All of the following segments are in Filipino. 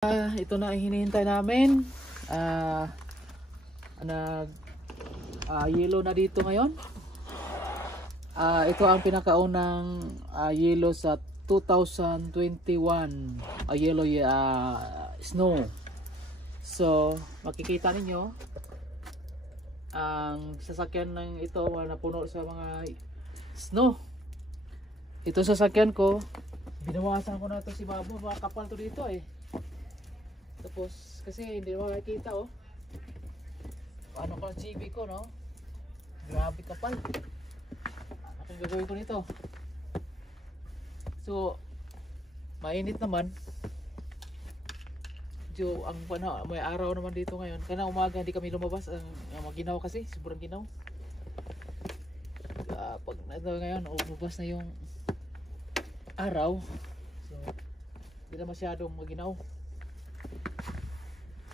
Ito na ang hinihintay namin. Yellow na dito ngayon. Ito ang pinakaunang yellow sa 2021. Yellow snow. So makikita ninyo ang sasakyan ng ito napuno sa mga snow. Ito sasakyan ko, binawasan ko na ito si Babo, mga kapal to dito eh. Tapos kasi hindi mo makikita oh. Paano ko ang GB ko, no? Grabe kapal. Ano gagawin ko nito? So mainit naman. So ang may araw naman dito ngayon. Kana umaga hindi kami lumabas, ang maginaw kasi, sobrang ginaw. Pag ngayon lumabas na yung araw. So hindi na masyadong maginaw.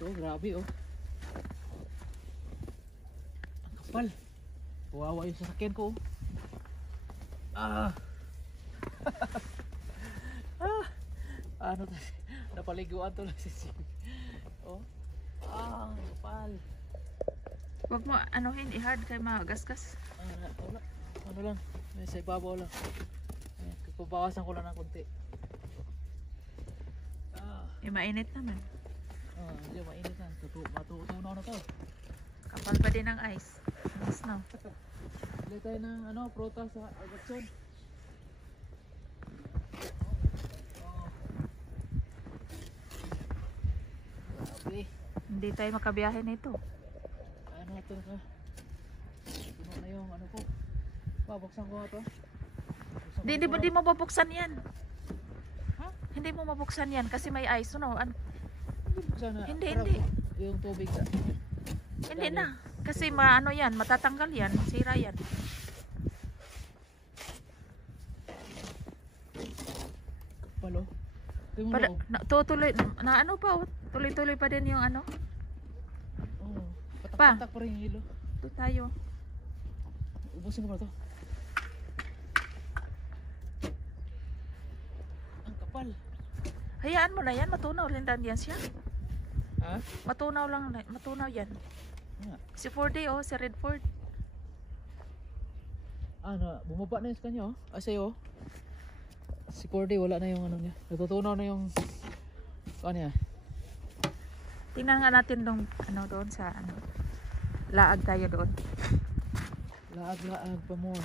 Ito, grabe oh. Ang kapal. Kawawa yung sasakyan ko. Ano to? Napaliguan to lang si Simi. Oh. Ang kapal. Wag mo anuhin i-hard kay magasgas. Wala. Ano lang. May sa ibabaw lang. Pabawasan ko lang ng konti. Mainit naman. Hindi mainit na. Matutunaw na to. Kapal pa din ang ice. Ang snow. Bili tayo ng prutas sa Albatson. Grabe. Hindi tayo makabiyahe na ito. Ano ito ka? Puno na yung ko. Babuksan ko ito. Hindi mo mabuksan yan. Ha? Hindi mo mabuksan yan kasi may ice. No? Sana, Hindi. Yung tubig sa... Hindi na. Kasi maano yan, matatanggal yan. Sira yan. Palo? Tutuloy. Na ano pa? Tuloy-tuloy pa din yung ano. Oo. Patak-patak pa rin yung hilo. Ito tayo. Ubusin ko pa ito. Ang kapal. Hayaan mo na yan. Matunaw lang yan siya. Ha? Matunaw yan. Yeah. Si Fordy si Redford. Bumaba na yung kanya sa'yo. Si Fordy wala na yung niya. Natutunaw na yung niya. Tingnan nga natin doon sa laag tayo doon. Laag pa mo.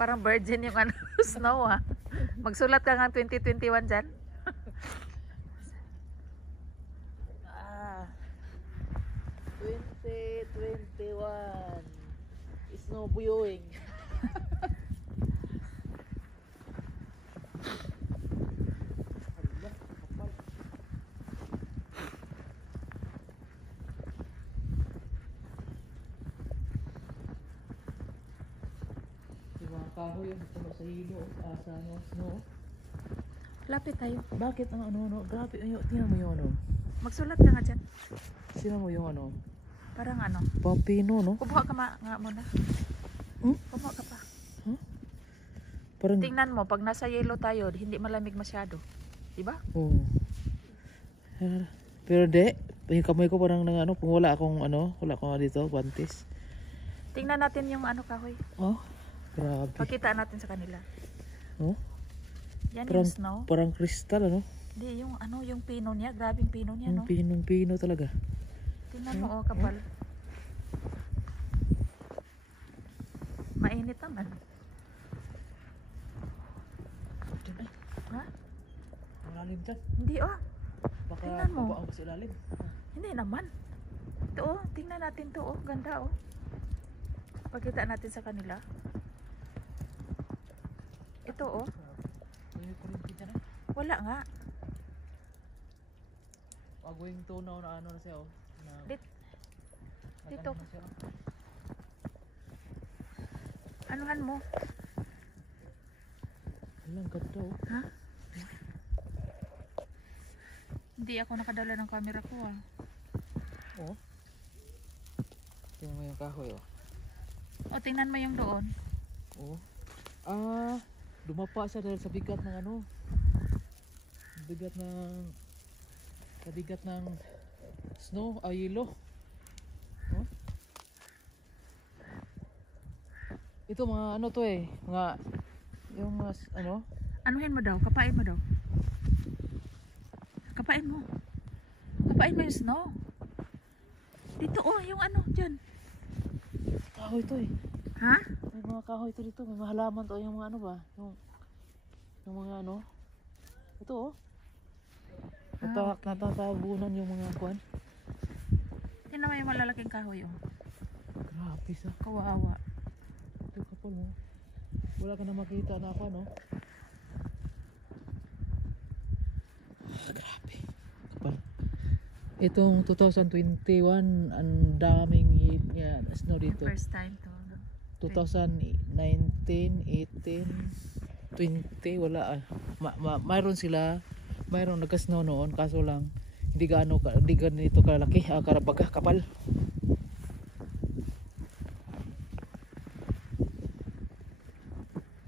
Parang virgin yung snow Magsulat ka nga 2021 dyan. 2021 snow viewing. Kahoy yung puno sa hilo sa snow. Lapit tayo. Bakit ang grabe tingnan mo yung Magsulat ka nga dyan. Sino mo yung Parang papino no? Kumuha ka nga muna. Kumuha ka pa. Parang tingnan mo pag nasa yellow tayo, hindi malamig masyado. Diba? Oo. Pero yung kamay ko parang kung wala akong dito, guantes. Tingnan natin yung kahoy. Grabe. Pakita natin sa kanila. Yan Parang, yung snow. Parang kristal Hindi, yung pino niya. Grabing pino niya, no? Pino talaga. Tingnan mo, kapal. Mainit naman. Ha? Malalim dyan. Hindi, Baka tingnan mo. Baka mas ilalim. Hindi naman. Ito, tingnan natin to, ganda, Pakita natin sa kanila. Ito, wala nga. Going tunaw na na siya, Dito. Anuhan mo? Alang ganda, Ha? Hindi ako nakadala ng camera ko, Tingnan mo yung kahoy, O, tingnan mo yung doon. Oo. Dumapa siya dahil sa bigat ng ano. Bigat ng sa bigat ng snow, yelo. Oh? Ito mga ano to eh, mga yung mga ano, Anuhin mo daw, kapain mo daw. Kapain mo. Kapain mo yung snow. Dito oh, yung ano, dyan. kahoy to eh. Ha? May mga kahoy to dito, may mga halaman to, yung mga ano ba, yung mga ano. Ito oh. Natatabunan yung mga kuan. Tingnan mo yung malalaking kahoy oh. Grabe sa. Kawawa. Ito kapal mo. Wala ka na makita na ako no. Grabe. Kapal. Itong 2021 ang daming snow dito. First time to. No? 2019, 18, 20 wala mayroon sila. Mayroon nagka-snow noon kaso lang hindi ganito kalaki, karabaga, kapal.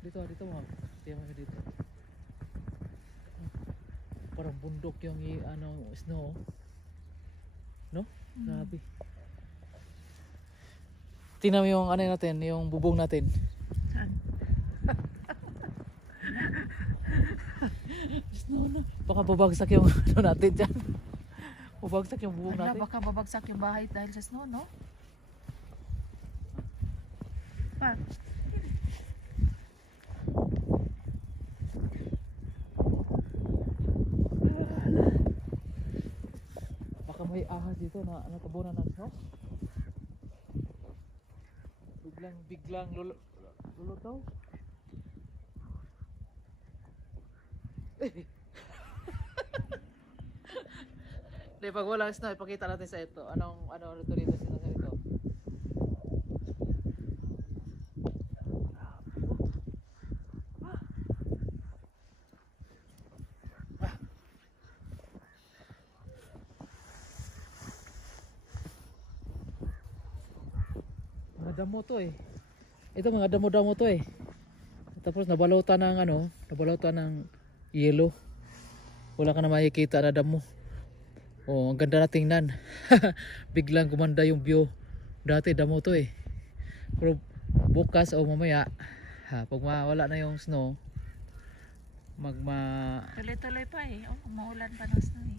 Dito mo. Tingnan mo dito. Parang bundok yung snow. No? Grabe. Tingnan mo yung ano natin, yung bubong natin. Saan? Snow na. Baka babagsak yung ano natin dyan. Babagsak yung bubong Ala, natin. baka babagsak yung bahay dahil sa snow, no? Pa. Baka may ahas dito na natabunan ng snow. Biglang lulutaw. Hindi, pag walang snow, ipakita natin sa ito. Ano dito sino sa ito? Mga damo to eh. Ito mga damo-damo to eh. Tapos nabalutan ng yelo. Wala ka na makikita na damo. Oh, ang ganda na tingnan. Biglang gumanda yung view. Dati damo to eh. Pero bukas o mamaya, pag wala na yung snow, Tuloy-tuloy pa eh. Oh, maulan pa ng snow eh.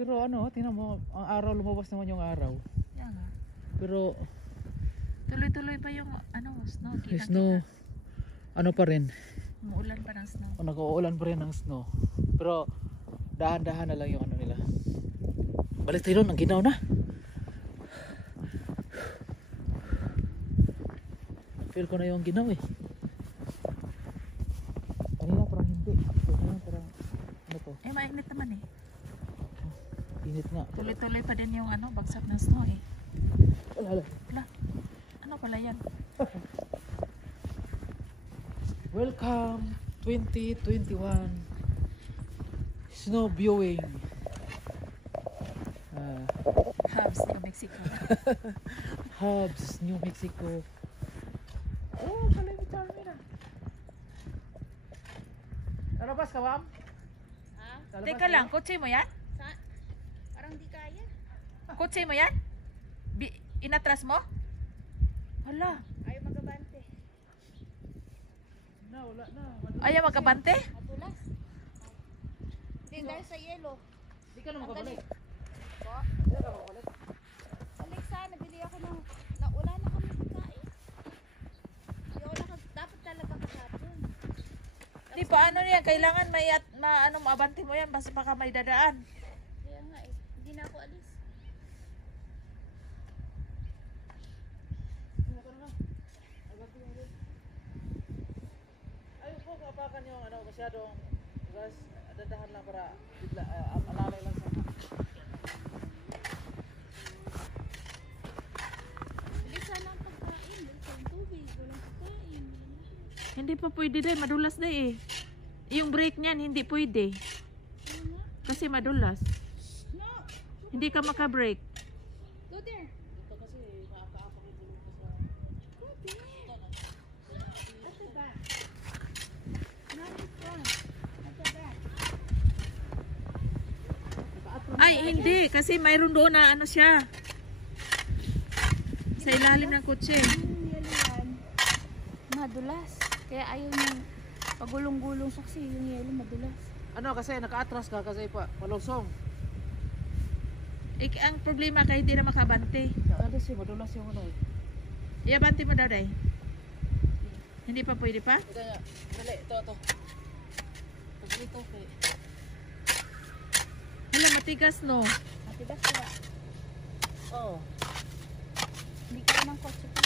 Pero tingnan mo, ang araw lumabas naman yung araw. Yan nga. Pero Tuloy-tuloy pa yung snow. snow, ano pa rin, Umuulan pa ng snow. nag-uulan pa rin ng snow. Pero dahan-dahan na lang yung ano nila. Balik tayo doon, ang ginaw na. Feel ko na yung ginaw eh. Kanina parang hindi. Kanina parang ano to? Eh, mainit naman eh. Init nga. Tuloy-tuloy pa din yung bagsak ng snow eh. Ala. Ala, ano pala yan? Welcome 2021 snow viewing. Habs, New Mexico. Hubs, New Mexico. Oh, pala yung charming na. Lalabas ka, ma'am? Ha? Lalabas Teka ka? lang, kotse mo yan? Parang di kaya. Kotse mo yan? Inatras mo? Hala, Ayaw magabante. Na, wala na. ayaw magkabante? Matulas. Hindi, dahil sa yelo. Hindi ka na makabalik. Po? Hindi ka makabalik. Alexa, nabili ako ng... Wala na kami pagkain. Dapat talaga kasapon. Di paano niyan? Kailangan maabante mo yan basta baka may dadaan. Kaya nga eh. Hindi na ako alis. Ayun po, kapakan yung masyadong gas, dandahan lang para bigla, alalay lang sa Bili sana ang pagkain. Bili sa tubig. Walang pagkain. Hindi pa pwede din, madulas na eh. Yung brake niyan, hindi pwede. Ano nga? Kasi madulas. No! Hindi ka makabrake. Go there. ito kasi maapa-apa yung bulong ko sa Go there. At the back. Ay, hindi. Kasi mayroon doon na ano siya. Sa ilalim ng kotse. Yung yelo yan, madulas. Kaya ayaw niyang pagulong-gulong siya kasi yung yelo madulas. Ano kasi naka-atras ka kasi palusong. Ang problema kaya hindi na makabante. Ano siya madulas yung ano. Iabante mo daw, day. Hindi pa pwede pa? Ito nga. Dali, ito. Pag ito kay. Hala, matigas no. Matigas kaya. Oh. Hindi ka ng kotse pa.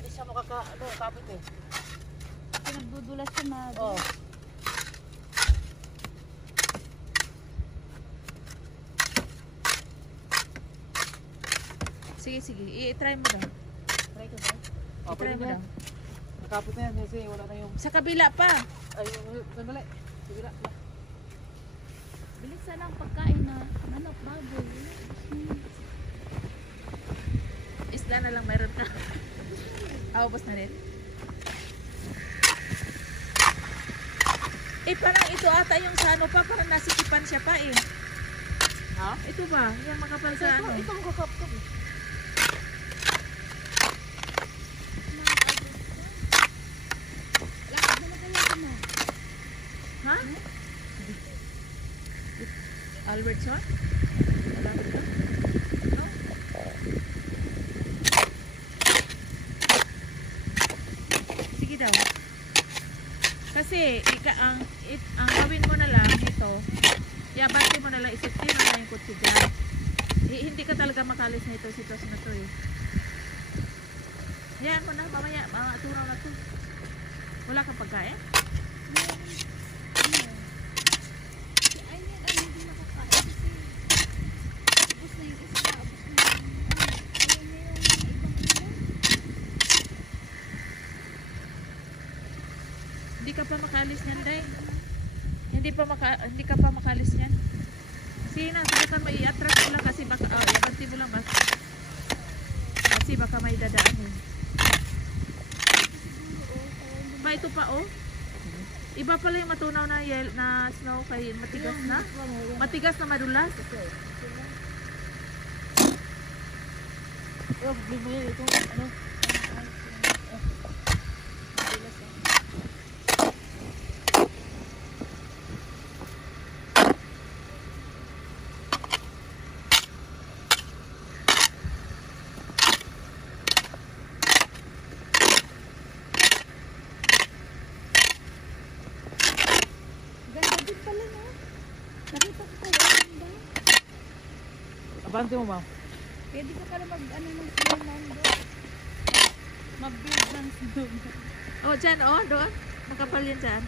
Hindi siya kapit eh. Kasi nagdudulas siya Oh. Sige. I-try mo daw. Try ko ba? Oh, I-try pwede mo na. daw. Nakapit na yan kasi wala na yung... Sa kabila pa. Ay, sandali. Sige na. Bilis sana ang pagkain na manok, baboy. Isda na lang mayroon ka. Ubos na rin. Parang ito ata yung sa ano pa, parang nasikipan siya pa eh. Ha? Ito ba? Yung makapal sa ano? Ito ang kakapit. Lakad na kaya ka na. Ha? Albertson? Wala ba ito? No? Sige daw. Kasi ang gawin mo na lang ito, iabante mo na lang, isipin mo na yung kutsi dyan. Hindi ka talaga makalis na ito, sitwasyon na ito eh. Yan mo na, mamaya, mga turaw na to. Wala kang pagkain? Si Ainian ay hindi nakakain kasi ubos na yung isa, ubos na yung ayaw niya yung ibang ulam. Hindi ka pa makalis niyan, day. Hindi ka pa makalis niyan. Sige na, subukan mo i-attract mo lang kasi baka, iabante mo lang baka. Kasi baka may dadaan eh. Pa ito pa oh. Iba pala yung matunaw na snow kay matigas na. Matigas na madulas. Oh, bigyan mo yan. Ito, ano? Ganda din pala no? Nakita ko kayo ang ganda. Abante mo, ma'am. Pwede ka pala mag-ano ng snowman doon. Mag-build ng snowman. Oh, dyan oh, doon. Makapal yan dyan.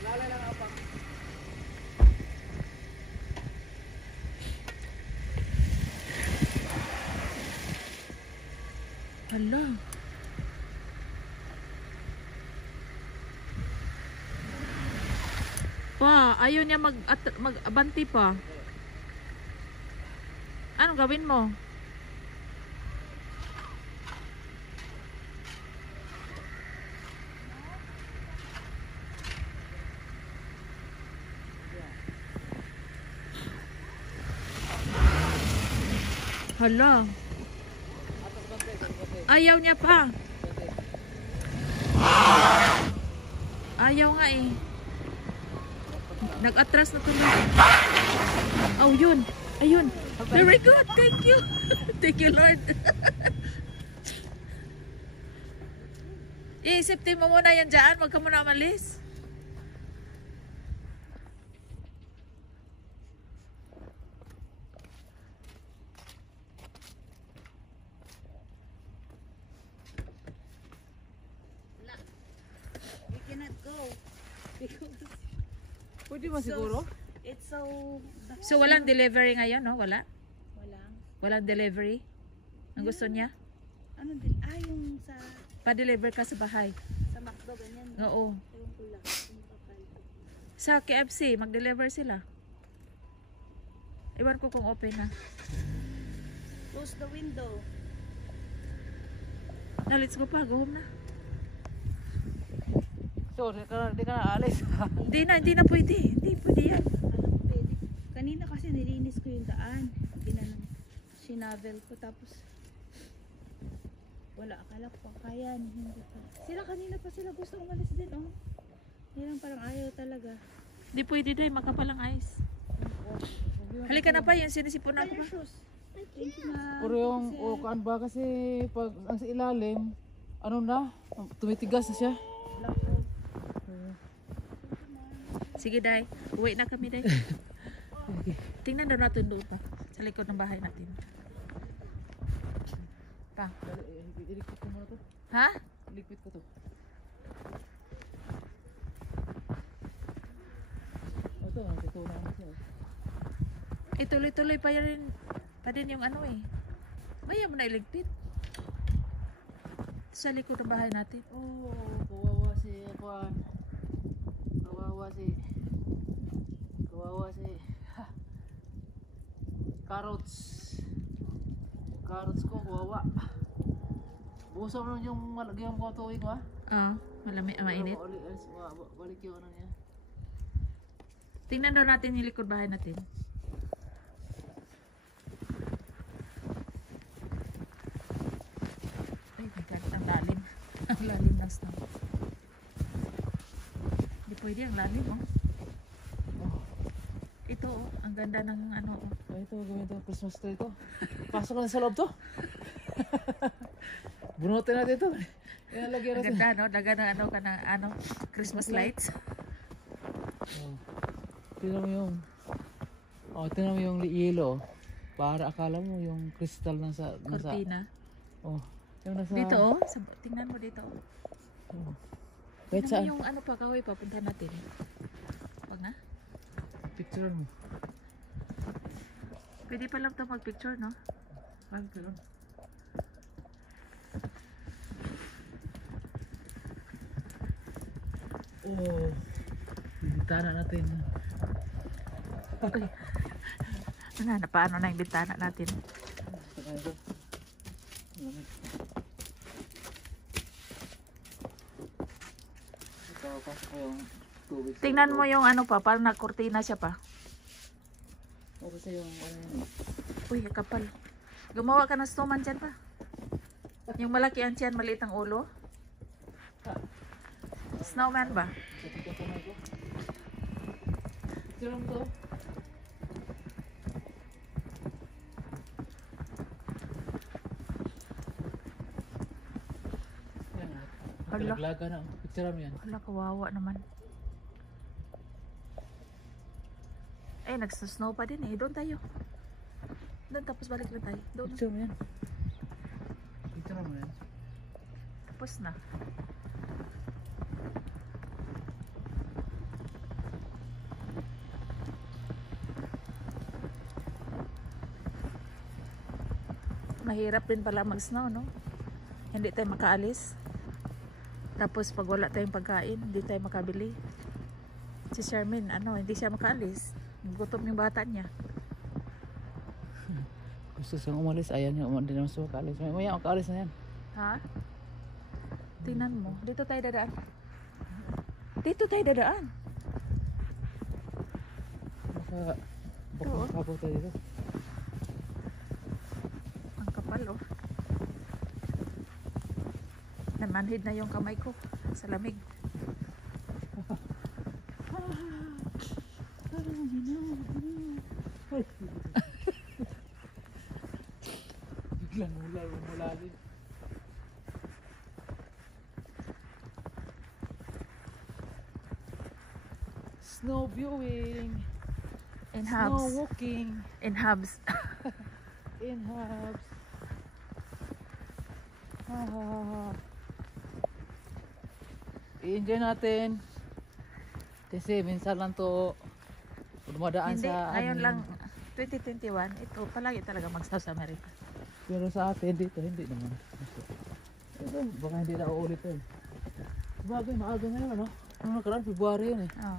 Lala lang ako pa. Hala. Pa, ayaw niya mag-abanti pa. Anong gawin mo? Hala. Ayaw niya pa. Ayaw nga eh. Nag-atras na tuloy. Oh, yun. Ayun. Very good. Thank you. Thank you, Lord. Iisipin mo muna yan dyan. Huwag ka muna umalis. We cannot go. Because Pwede ba siguro? it's so... So, walang delivery ngayon, no? Wala? Walang. Walang delivery? Ang gusto niya? Ano din? Yung sa Pa-deliver ka sa bahay. McDo, ganyan. Oo. Ewan ko lang. Yung kapal. Sa KFC, mag-deliver sila. Iwan ko kung open na. Close the window. Na, let's go pa. Go home na. So, di ka na alis. Hindi na pwede. Hindi pwede yan. Alam ko pwede. Kanina kasi nilinis ko yung daan. Ginanong sinavel ko tapos wala, akala ko pa kaya hindi pa. Sila kanina pa sila gusto umalis din oh. Nilang parang ayaw talaga. Hindi pwede dahil makapalang ice. Halika na pa, yung sinisipunan ko Your pa. shoes. Thank you, ma'am. Pero yung ukaan ba kasi pag ang sa ilalim, ano na, tumitigas na siya. Sige, Day. Uwi na kami, Day. Tingnan daw natin doon pa. Sa likod ng bahay natin. Pa. Ilikpit ko muna to. Ha? Ilikpit ko to. Ito, natutunan na siya. Tuloy-tuloy pa yan pa din yung ano eh. Maya mo na iligpit. Sa likod ng bahay natin. Oh, kawawa si Juan. Kawawa si carrots. Carrots ko, kawawa. Busaw na yung malagyan ko tuwing ha. Malamig, mainit. Balik yung ano niya. Tingnan daw natin yung likod bahay natin. Ay my God, ang lalim. Ang lalim ng snow. Hindi pwede ang lalim oh. Ito oh, ang ganda ng ano oh. Ito, gawin ito, Christmas tree ito. Pasok na sa loob to. Bunutin natin ito. Ilalagyan Ang natin. ganda no, daga ng ano Christmas lights. Oh. Tingnan mo yung tingnan mo yung yelo. Para akala mo yung crystal nasa Cortina. Yung nasa Dito oh, tingnan mo dito oh. Wait, Tingnan mo saan? yung ano pa, kahoy papunta natin. Wag na. Picture mo. Pwede pa lang ito mag-picture, no? Ano ito nun? Bintana natin. Paano na yung bintana natin? Saka ito. Ito, pasok ko yung tubig. Tingnan mo yung ano pa, parang nakortina siya pa. O kasi yung ano yun. Uy, kapal. Gumawa ka ng snowman dyan pa. Yung malaki ang tiyan, maliit ang ulo. Snowman ba? Ito ko kamay ko. Ito lang to. Hala. Laglaga na. Picture mo yan. Wala, kawawa naman. Eh, nagsasnow pa din eh. Doon tayo. Doon, tapos balik na tayo. Doon. Picture mo yan. Picture mo yan. Tapos na. Mahirap din pala mag-snow, no? Hindi tayo makaalis. Tapos pag wala tayong pagkain, hindi tayo makabili. Si Charmin, hindi siya makaalis. Gutom yung bata niya. Gusto siyang umalis. Ayan niya. Hindi naman siya makaalis. Maya makaalis na yan. Ha? Tingnan mo. Dito tayo dadaan. Dito tayo dadaan. Baka makapaw tayo dito. Ang kapal, oh. Namanhid na yung kamay ko sa lamig. Biglang umulalim. Snow viewing. In Snow hubs. walking. In hubs. In hubs. I-enjoy natin. Kasi minsan lang to dumadaan Hindi, sa ngayon amin. lang 2021, ito palagi talaga mag-South America. Pero sa atin dito, hindi naman. Ito, baka hindi na uulit yun. Bagay, maaga ngayon, ano? Ano nakaraan, February yun eh. Oh.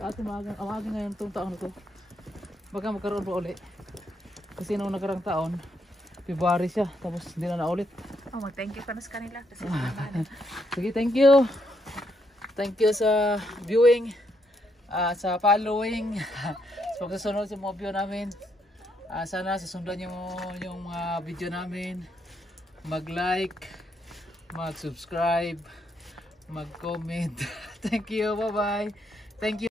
Sa atin, maaga ngayon itong taon na to. Baka magkaroon pa ulit. Kasi nung nakarang taon, February siya, tapos hindi na naulit. mag-thank you ka na sa kanila. Kasi naman. Sige, thank you. Thank you sa viewing, sa following, sa pagsusunod sa mga video namin. Sana susundan nyo yung mga video namin. Mag-like, mag-subscribe, mag-comment. Thank you, bye-bye. Thank you.